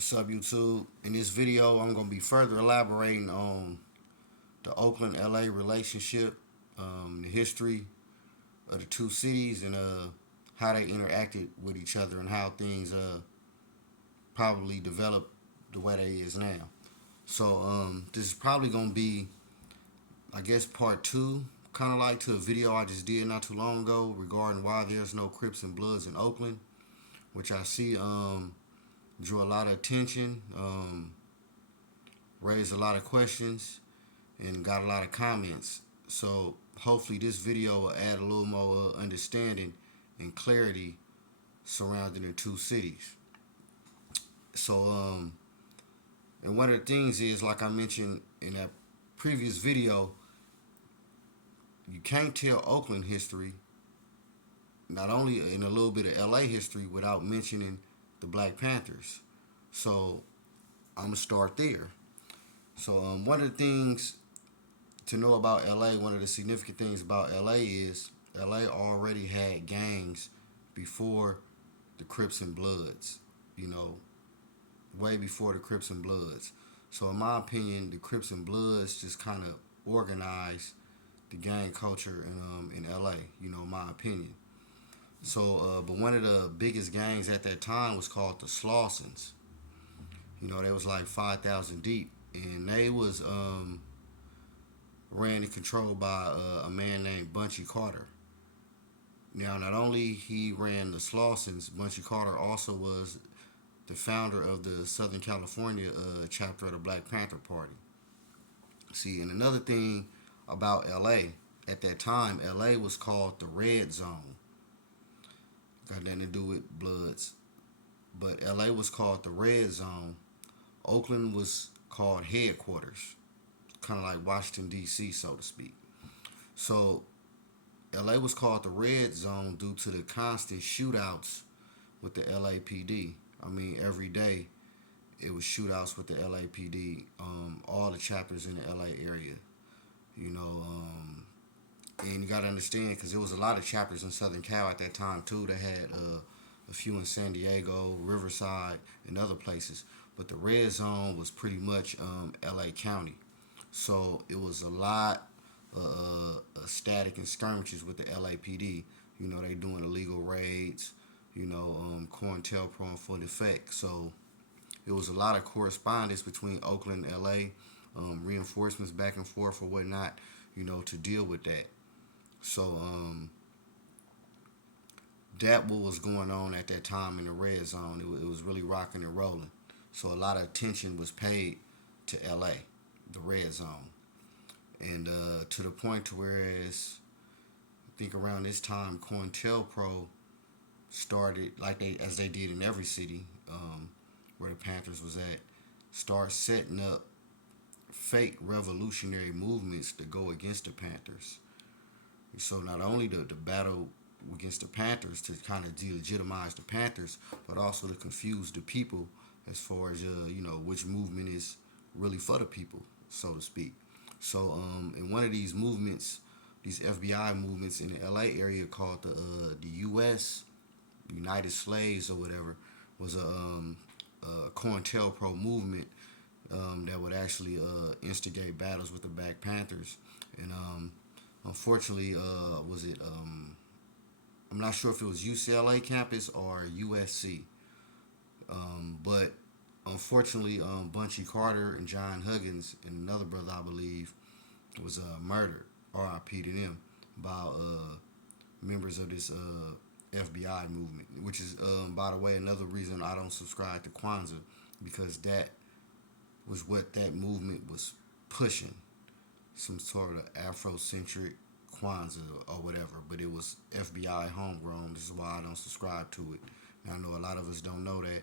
What's up, YouTube? In this video, I'm going to be further elaborating on the Oakland LA relationship, the history of the two cities, and how they interacted with each other and how things probably developed the way they is now. So, this is probably going to be, I guess, part two, kind of like to a video I just did not too long ago regarding why there's no Crips and Bloods in Oakland, which I see drew a lot of attention, raised a lot of questions, and got a lot of comments. So hopefully this video will add a little more understanding and clarity surrounding the two cities. So and one of the things is, like I mentioned in that previous video, you can't tell Oakland history, not only in a little bit of LA history, without mentioning the Black Panthers. So I'm gonna start there. So one of the things to know about LA, one of the significant things about LA is LA already had gangs before the Crips and Bloods. You know, way before the Crips and Bloods. So in my opinion, the Crips and Bloods just kind of organized the gang culture in LA. You know, in my opinion. So, but one of the biggest gangs at that time was called the Slawsons. You know, they was like 5,000 deep, and they was ran and controlled by a man named Bunchy Carter. Now, not only he ran the Slawsons, Bunchy Carter also was the founder of the Southern California chapter of the Black Panther Party. See, and another thing about LA at that time, LA was called the Red Zone. Got nothing to do with Bloods, but LA was called the Red Zone. Oakland was called headquarters, kind of like Washington D.C., so to speak. So LA was called the Red Zone due to the constant shootouts with the LAPD. I mean, every day it was shootouts with the LAPD. All the chapters in the LA area, you know. And you gotta understand, because there was a lot of chapters in Southern Cal at that time too. They had a few in San Diego, Riverside, and other places. But the Red Zone was pretty much LA County. So it was a lot static and skirmishes with the LAPD. You know, they doing illegal raids. You know, COINTELPRO in full effect. So it was a lot of correspondence between Oakland and LA, reinforcements back and forth or whatnot. You know, to deal with that. So that what was going on at that time in the Red Zone. It was really rocking and rolling. So a lot of attention was paid to LA, the Red Zone, and to the point to whereas I think around this time COINTELPRO started, like they did in every city where the Panthers was at, start setting up fake revolutionary movements to go against the Panthers. So not only the battle against the Panthers to kind of delegitimize the Panthers, but also to confuse the people as far as you know, which movement is really for the people, so to speak. So in one of these movements, these FBI movements in the LA area called the U.S. United Slaves or whatever, was a COINTELPRO movement that would actually instigate battles with the Black Panthers. And unfortunately, was it? I'm not sure if it was UCLA campus or USC. But unfortunately, Bunchy Carter and John Huggins and another brother, I believe, was murdered, R.I.P. to them, by members of this FBI movement, which is, by the way, another reason I don't subscribe to Kwanzaa, because that was what that movement was pushing, some sort of Afrocentric Kwanzaa or whatever, but it was FBI homegrown. This is why I don't subscribe to it. And I know a lot of us don't know that,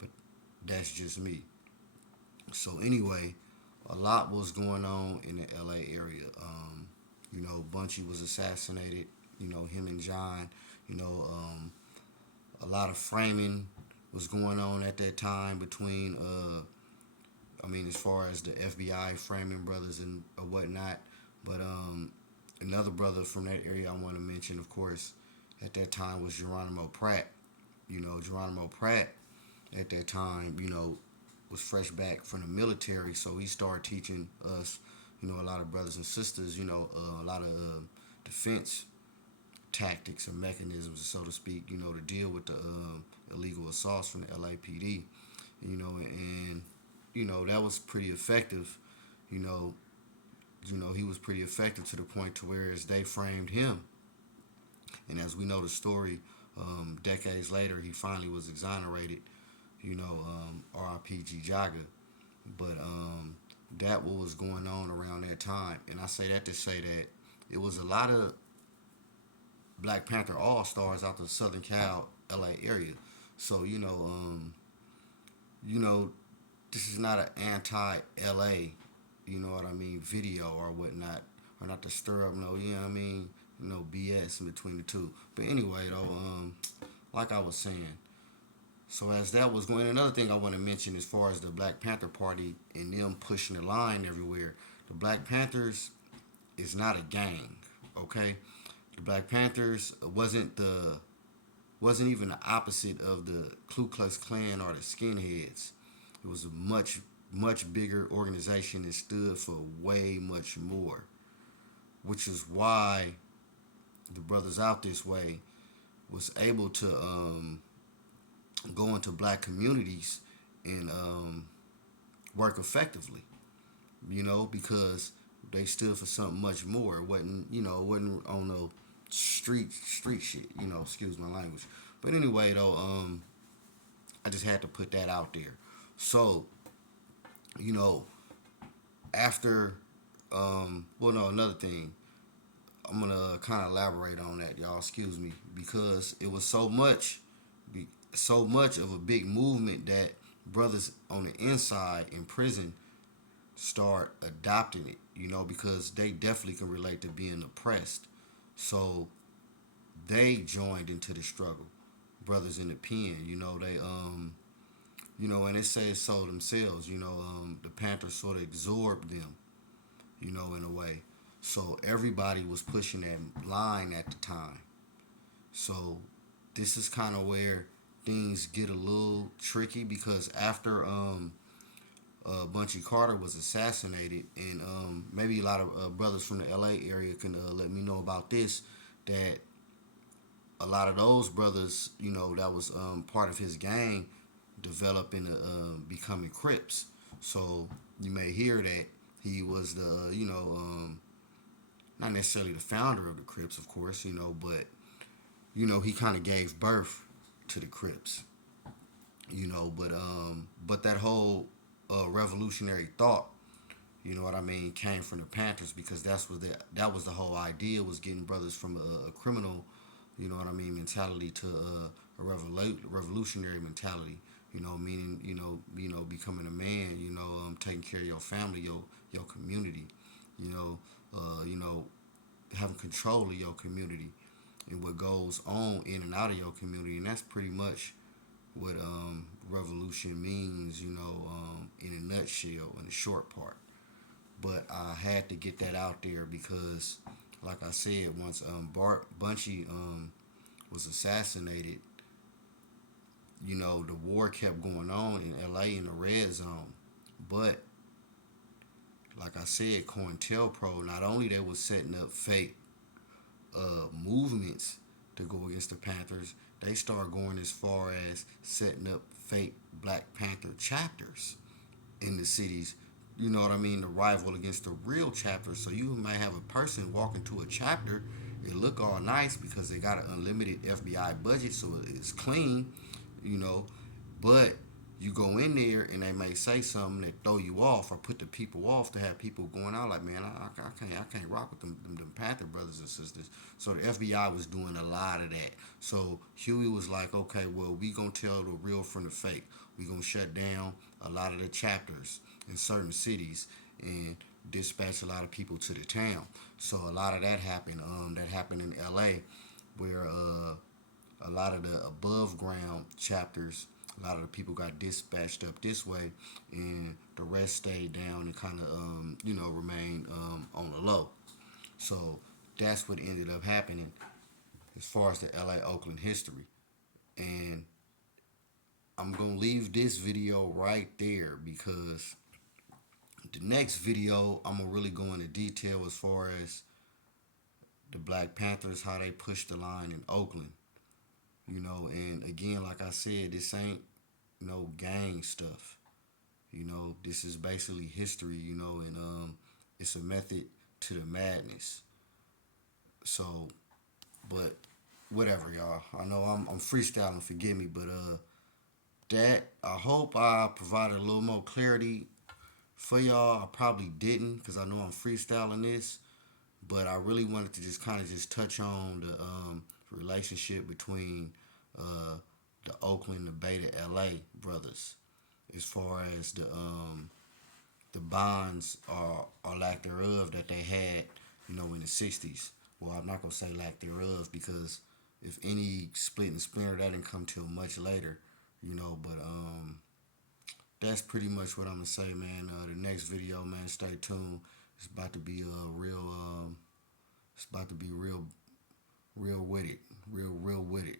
but that's just me. So anyway, a lot was going on in the LA area. You know, Bunchy was assassinated. You know, him and John. You know, a lot of framing was going on at that time between, I mean, as far as the FBI framing brothers and or whatnot. But another brother from that area I want to mention, of course, at that time was Geronimo Pratt. You know, Geronimo Pratt at that time, you know, was fresh back from the military, so he started teaching us, a lot of brothers and sisters, a lot of defense tactics and mechanisms, so to speak, to deal with the illegal assaults from the LAPD, and that was pretty effective, you know, he was pretty effective to the point to where as they framed him, and as we know the story, decades later he finally was exonerated, R.I.P.G. Jaga, but that what was going on around that time, and I say that to say that it was a lot of Black Panther All Stars out the Southern Cal, LA area. So you know, this is not an anti-LA, video or whatnot, or not to stir up BS in between the two. But anyway, though, like I was saying, so as that was going, another thing I want to mention as far as the Black Panther Party and them pushing the line everywhere, the Black Panthers is not a gang, okay? The Black Panthers wasn't even the opposite of the Ku Klux Klan or the skinheads. It was a much bigger organization that stood for way much more, which is why the brothers out this way was able to go into black communities and work effectively, because they stood for something much more. It wasn't on no street shit, excuse my language. But anyway, though, I just had to put that out there. So, after, another thing, I'm gonna kind of elaborate on that, y'all. Excuse me, because it was so much of a big movement that brothers on the inside in prison start adopting it, because they definitely can relate to being oppressed. So they joined into the struggle. Brothers in the pen, they and it says so themselves, the Panthers sort of absorbed them, in a way. So everybody was pushing that line at the time. So this is kind of where things get a little tricky, because after Bunchy Carter was assassinated, and maybe a lot of brothers from the LA area can let me know about this, that a lot of those brothers, that was part of his gang, developed into becoming Crips. So you may hear that he was the, not necessarily the founder of the Crips, of course, but, he kind of gave birth to the Crips, but that whole revolutionary thought, came from the Panthers, because that was the whole idea, was getting brothers from a criminal, mentality to a revolutionary mentality, meaning, becoming a man, taking care of your family, your community, you know, having control of your community and what goes on in and out of your community, and that's pretty much what revolution means, in a nutshell, in a short part. But I had to get that out there because, like I said, once Bart Bunchy was assassinated, the war kept going on in LA in the red zone. But like I said, COINTELPRO, not only they was setting up fake movements to go against the Panthers, they start going as far as setting up fake Black Panther chapters in the cities. You know what I mean? The rival against the real chapter. So you might have a person walk into a chapter, it look all nice because they got an unlimited FBI budget, so it's clean, but you go in there and they may say something that throw you off or put the people off, to have people going out like, man, I can't rock with them Panther brothers and sisters. So the FBI was doing a lot of that. So Huey was like, okay, well, we gonna tell the real from the fake. We gonna shut down a lot of the chapters in certain cities and dispatch a lot of people to the town. So a lot of that happened. That happened in LA, where a lot of the above ground chapters, a lot of the people got dispatched up this way, and the rest stayed down and kind of remained on the low. So that's what ended up happening as far as the LA Oakland history. And I'm gonna leave this video right there because the next video I'm gonna really go into detail as far as the Black Panthers, how they pushed the line in Oakland. And again, like I said, this ain't no gang stuff. This is basically history. And it's a method to the madness. So, but whatever, y'all. I know I'm freestyling. Forgive me, but that I hope I provided a little more clarity for y'all. I probably didn't because I know I'm freestyling this, but I really wanted to just kind of just touch on the relationship between uh, the Oakland, the Beta LA brothers, as far as the bonds or lack thereof that they had, in the '60s. Well, I'm not gonna say lack thereof because if any split and splinter, that didn't come till much later, But that's pretty much what I'm gonna say, man. The next video, man, stay tuned. It's about to be real. It's about to be real with it, real with it.